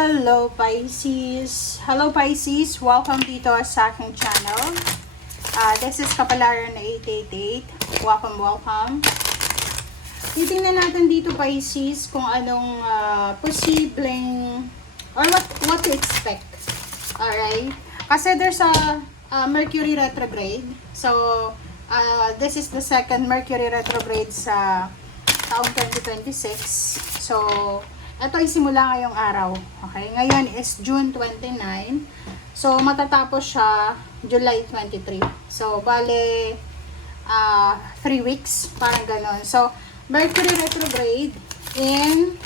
Hello Pisces! Hello Pisces! Welcome dito sa aking channel. This is Kapalaran 888. Welcome. Titingnan natin dito Pisces kung anong posibleng or what to expect. Alright? Kasi there's a Mercury retrograde. So, this is the second Mercury retrograde sa taong 2026. So, ito ay simula ngayong araw. Okay? Ngayon is June 29. So, matatapos siya July 23. So, bale 3 weeks. Parang ganon. So, Mercury retrograde in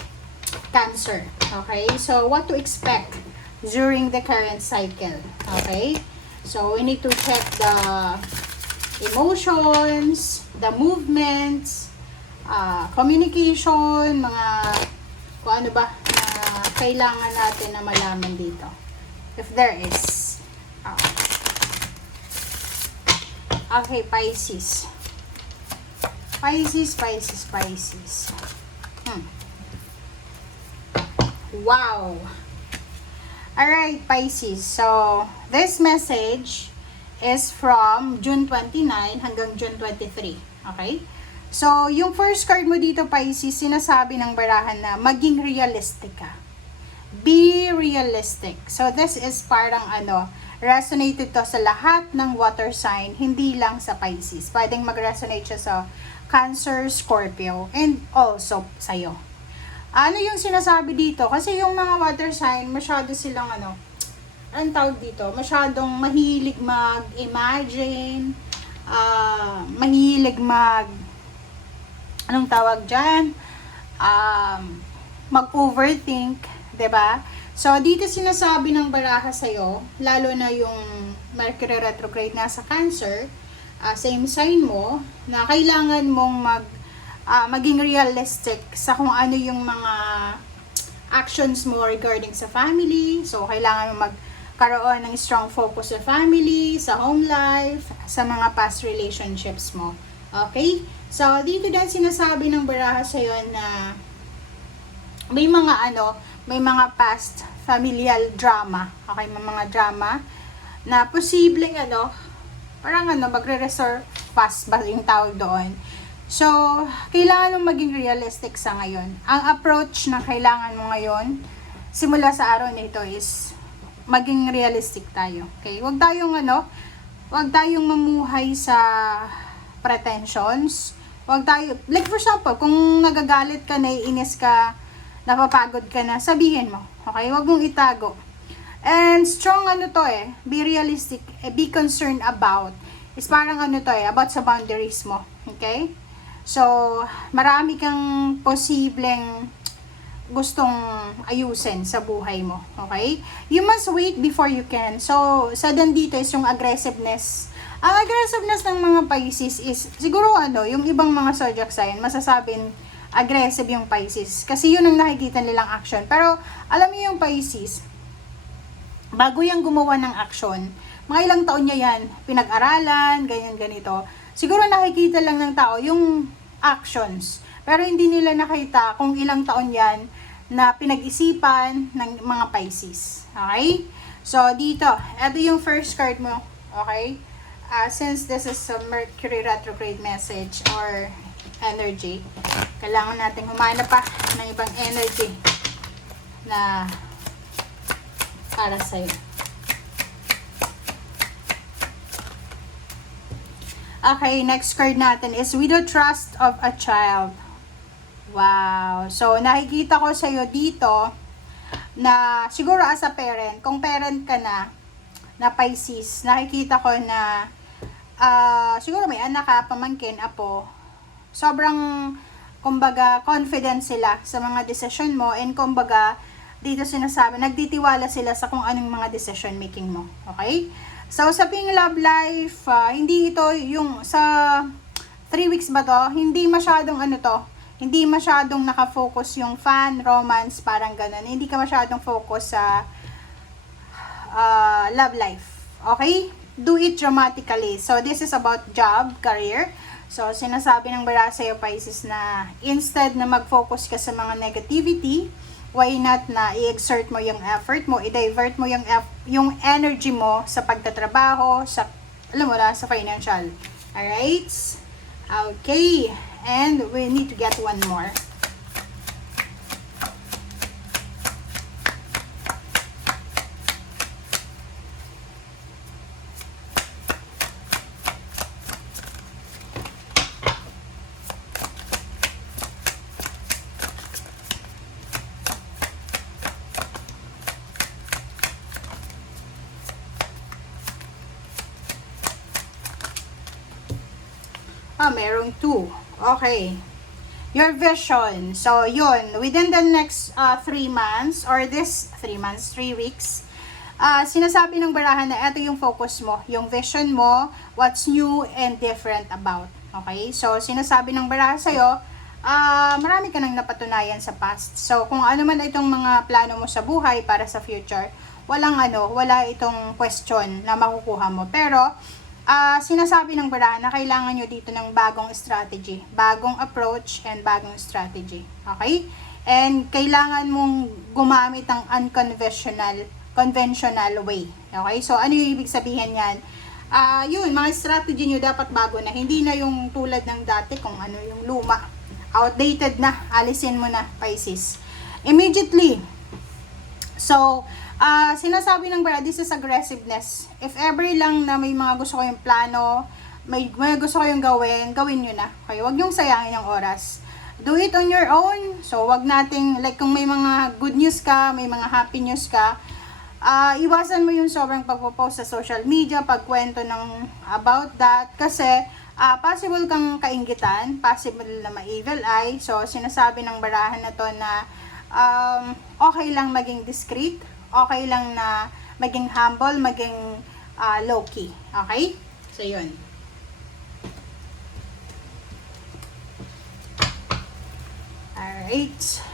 Cancer. Okay? So, what to expect during the current cycle. Okay? So, we need to check the emotions, the movements, communication, mga kung ano ba na kailangan natin na malaman dito. If there is. Okay, Pisces. Pisces. Wow! Alright, Pisces. So, this message is from June 29 hanggang June 23. Okay? So, yung first card mo dito, Pisces, sinasabi ng barahan na maging realistic ka. Be realistic. So, this is parang resonated to sa lahat ng water sign, hindi lang sa Pisces. Pwedeng mag-resonate siya sa Cancer, Scorpio, and also sa'yo. Ano yung sinasabi dito? Kasi yung mga water sign, masyado silang anong tawag dito? Masyadong mahilig mag-imagine, mahilig anong tawag dyan? Mag-overthink, 'di ba? So, dito sinasabi ng baraha sa'yo, lalo na yung Mercury retrograde na sa Cancer, same sign mo, na kailangan mong maging realistic sa kung ano yung mga actions mo regarding sa family. So, kailangan mo magkaroon ng strong focus sa family, sa home life, sa mga past relationships mo. Okay? So, dito din sinasabi ng baraha sa'yo na may mga past familial drama. Okay, may mga drama na posibleng magre-resurface fast ba yung tawag doon. So, kailangan mong maging realistic sa ngayon. Ang approach na kailangan mo ngayon, simula sa araw nito is maging realistic tayo. Okay? Huwag tayong mamuhay sa pretensions. Like for example, kung nagagalit ka, naiinis ka, napapagod ka na, sabihin mo. Okay? Huwag mong itago. And strong be realistic, be concerned about, is parang about sa boundaries mo. Okay? So, marami kang posibleng gustong ayusin sa buhay mo. Okay? You must wait before you can. So, sudden dito is yung aggressiveness. Ang aggressiveness ng mga Pisces is, siguro yung ibang mga zodiac sign, masasabing aggressive yung Pisces. Kasi yun ang nakikita nilang action. Pero, alam niyo yung Pisces, bago yung gumawa ng action, mga ilang taon niya yan, pinag-aralan, ganito. Siguro nakikita lang ng tao yung actions. Pero hindi nila nakita kung ilang taon yan na pinag-isipan ng mga Pisces. Okay? So, dito, ito yung first card mo. Okay? Since this is a Mercury retrograde message or energy, kailangan natin humanap pa ng ibang energy na para sa'yo. Okay, next card natin is with the trust of a child. Wow. So, nakikita ko sa'yo dito na siguro as a parent, kung parent ka na Pisces, nakikita ko na siguro may anak ka, pamangkin, apo, sobrang, kumbaga, confident sila sa mga decision mo, and kumbaga, dito sinasabi, nagtitiwala sila sa kung anong mga decision making mo. Okay? So, sa ping love life, hindi ito yung sa 3 weeks ba to, hindi masyadong hindi masyadong nakafocus yung fan, romance, parang ganun. Hindi ka masyadong focus sa love life. Okay? Do it dramatically. So, this is about job, career. So, sinasabi ng bara sa'yo, Pisces, na instead na mag-focus ka sa mga negativity, why not na i-exert mo yung effort mo, i-divert mo yung energy mo sa pagtatrabaho, sa, alam mo na, sa financial. Alright? Okay. And we need to get one more. Merong 2. Okay. Your vision. So, yun. Within the next 3 months, or this 3 months, 3 weeks, sinasabi ng barahan na ito yung focus mo, yung vision mo, what's new and different about. Okay? So, sinasabi ng barahan sa'yo, marami ka nang napatunayan sa past. So, kung ano man itong mga plano mo sa buhay para sa future, wala itong question na makukuha mo. Pero, sinasabi ng barahan na kailangan nyo dito ng bagong strategy, bagong approach, and bagong strategy. Okay? And kailangan mong gumamit ng conventional way. Okay? So, ano yung ibig sabihin yan? Yun, mga strategy nyo dapat bago na. Hindi na yung tulad ng dati kung ano yung luma. Outdated na. Alisin mo na, Pisces. Immediately. So, sinasabi ng Barahan, this is aggressiveness. If ever lang na may mga gusto kayong plano, may gusto kayong gawin nyo na. Okay, wag nyong sayangin yung oras. Do it on your own. So, wag nating, like kung may mga good news ka, may mga happy news ka, iwasan mo yung sobrang pagpo-post sa social media, pagkwento ng about that. Kasi, possible kang kainggitan, possible na ma-evil eye. So, sinasabi ng barahan na to na okay lang maging discreet, okay lang na maging humble, maging low-key. Okay? So, yun. Alright.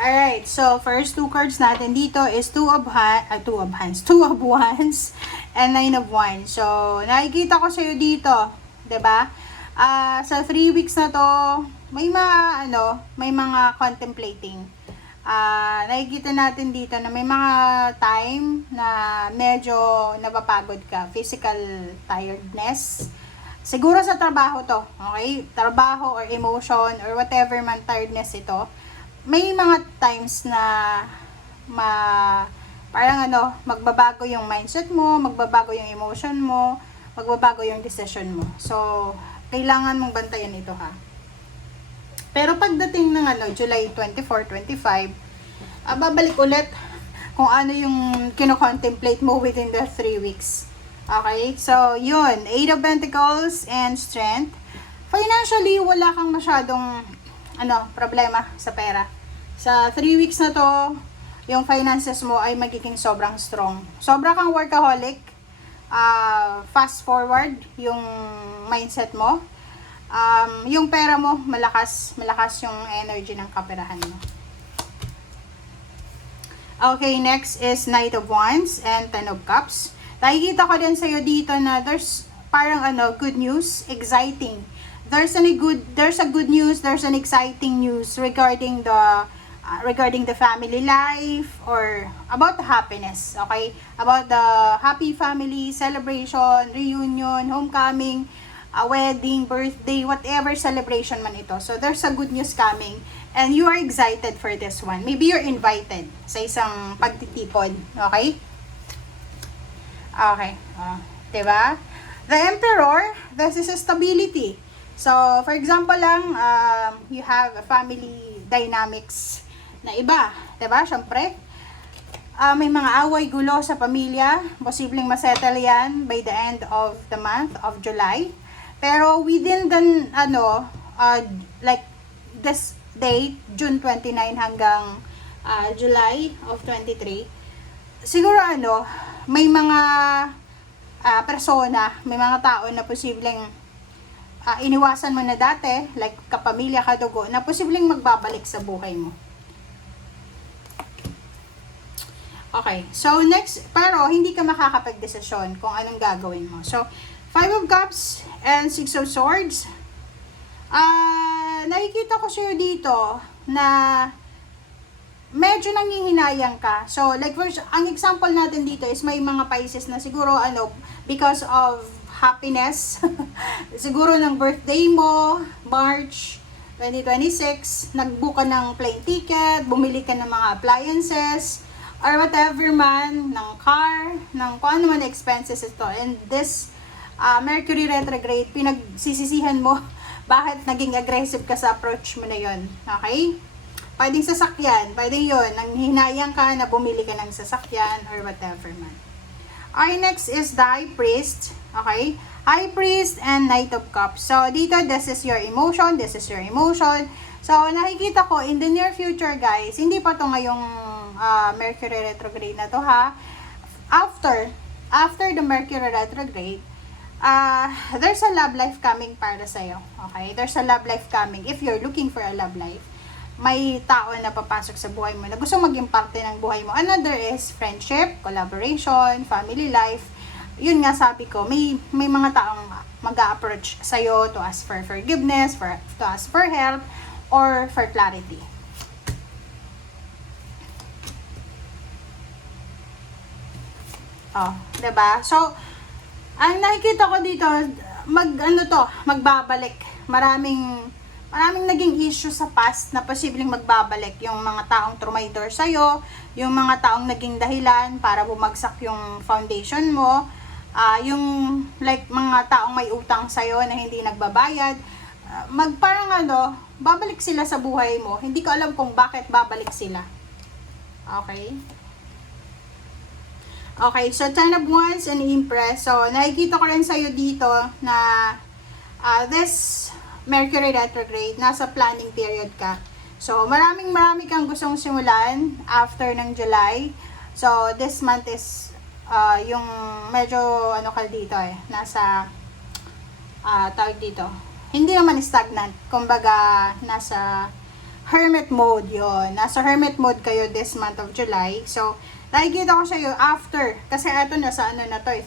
Alright, so first 2 cards natin dito is 2 of Wands and 9 of Wands. So, nakikita ko sa'yo dito, 'di ba? Sa 3 weeks na to, may mga contemplating. Nakikita natin dito na may mga time na medyo napapagod ka, physical tiredness. Siguro sa trabaho to, okay? Trabaho or emotion or whatever man tiredness ito. May mga times na magbabago yung mindset mo, magbabago yung emotion mo, magbabago yung decision mo. So, kailangan mong bantayan ito, ha. Pero pagdating ng July 24, 25, babalik ulit kung ano yung kino-contemplate mo within the 3 weeks. Okay? So, yun. 8 of Pentacles and Strength. Financially, wala kang masyadong problema sa pera. Sa 3 weeks na to, yung finances mo ay magiging sobrang strong. Sobra kang workaholic. Fast forward yung mindset mo. Yung pera mo, malakas yung energy ng kaperahan mo. Okay, next is Knight of Wands and Ten of Cups. Nakikita ko din sa'yo dito na there's parang good news, exciting. There's a good news, there's an exciting news regarding the family life or about the happiness, okay? About the happy family celebration, reunion, homecoming, a wedding, birthday, whatever celebration man ito. So there's a good news coming and you are excited for this one. Maybe you're invited sa isang pagtitipon, okay? Okay, diba? The Emperor, this is a stability. So, for example lang, you have a family dynamics na iba, diba? Siyempre, may mga away, gulo sa pamilya. Posibleng masettle yan by the end of the month of July. Pero within the, like this date, June 29 hanggang July of 23, siguro may mga persona, may mga tao na posibleng iniwasan mo na dati, like kapamilya, kadugo, na posibleng magbabalik sa buhay mo. Okay, so next, pero hindi ka makakapag-desisyon kung anong gagawin mo. So, 5 of Cups and 6 of Swords. Nakikita ko sa'yo dito na medyo nangihinayang ka. So, like first, ang example natin dito is may mga Pisces na siguro, because of happiness, siguro ng birthday mo, March 2026, nag-book ka ng plane ticket, bumili ka ng mga appliances, or whatever man, ng car, ng kung ano man expenses ito. And this Mercury retrograde, pinagsisisihan mo bakit naging aggressive ka sa approach mo na yon. Okay? Pwedeng sasakyan, pwedeng yun, nanghihinayang ka na bumili ka ng sasakyan or whatever man. Okay, next is the High Priest. Okay? High Priest and Knight of Cups. So, dito, this is your emotion, this is your emotion. So, nakikita ko, in the near future, guys, hindi pa to ngayong Mercury retrograde na to, ha? After the Mercury retrograde, there's a love life coming para sa'yo. Okay? There's a love life coming. If you're looking for a love life, may tao na papasok sa buhay mo na gusto maging parte ng buhay mo. Another is friendship, collaboration, family life. Yun nga sabi ko, may mga taong mag-a-approach sa'yo to ask for forgiveness, to ask for help, or for clarity. Oh, 'di ba? So, ang nakikita ko dito, magbabalik. Maraming naging issue sa past na posibleng magbabalik. Yung mga taong trumaitor sa'yo, yung mga taong naging dahilan para bumagsak yung foundation mo, yung like mga taong may utang sa'yo na hindi nagbabayad, babalik sila sa buhay mo. Hindi ko alam kung bakit babalik sila. Okay? Okay, so 10 of Wands and Empress. So, nakikita ko rin sa'yo dito na this Mercury retrograde, nasa planning period ka. So, marami kang gustong simulan after ng July. So, this month is yung medyo dito nasa tawag dito. Hindi naman stagnant. Kumbaga, nasa hermit mode yon. Nasa hermit mode kayo this month of July. So, nakikita ko sa'yo after, kasi ito nasa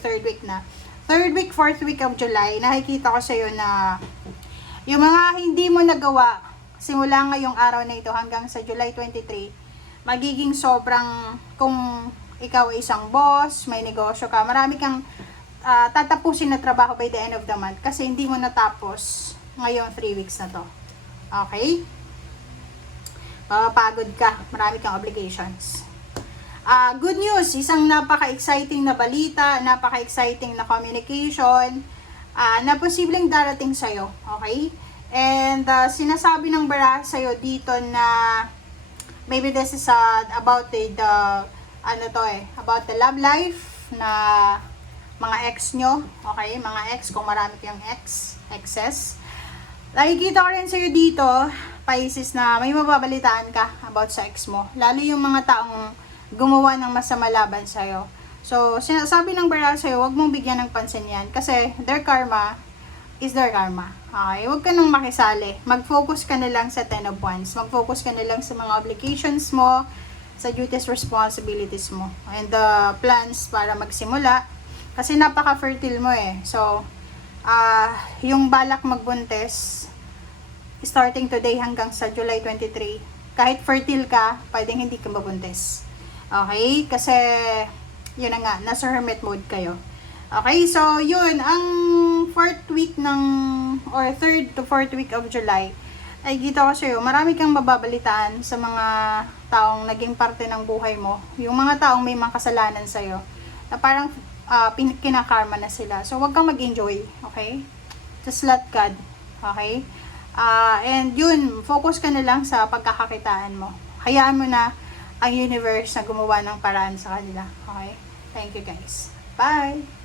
third week na. Third week, fourth week of July, nakikita ko sa'yo na yung mga hindi mo nagawa simula ngayong araw na ito hanggang sa July 23, magiging sobrang, kung ikaw ay isang boss, may negosyo ka, marami kang tatapusin na trabaho by the end of the month kasi hindi mo natapos ngayong 3 weeks na to. Okay? Mapapagod ka, marami kang obligations. Good news, isang napaka-exciting na balita, napaka-exciting na communication, na posibleng darating sa'yo, okay? And sinasabi ng bara sa'yo dito na maybe this is about about the love life na mga ex nyo, okay? Mga ex, kung marami kayong exes. Nakikita ko rin sa'yo dito, Pisces, na may mababalitaan ka about sa ex mo. Lalo yung mga taong gumawa ng masama laban sa'yo. So, sinasabi ng bara sa'yo, huwag mong bigyan ng pansin yan. Kasi, their karma is their karma. Okay? Huwag ka nang makisali. Mag-focus ka na lang sa 10 of Wands. Mag-focus ka na lang sa mga obligations mo, sa duties, responsibilities mo. And the plans para magsimula. Kasi napaka-fertile mo eh. So, yung balak magbuntis, starting today hanggang sa July 23, kahit fertile ka, pwedeng hindi ka mabuntis. Okay? Kasi, yun na nga, nasa hermit mode kayo. Okay? So, yun, ang 4th week or 3rd to 4th week of July, ay kita ko sa'yo, marami kang mababalitaan sa mga taong naging parte ng buhay mo. Yung mga taong may mga kasalanan sa'yo, na parang kinakarma na sila. So, wag kang mag-enjoy. Okay? Just let God. Okay? And yun, focus ka na lang sa pagkakakitaan mo. Hayaan mo na ang universe na gumawa ng paraan sa kanila. Okay? Thank you guys. Bye!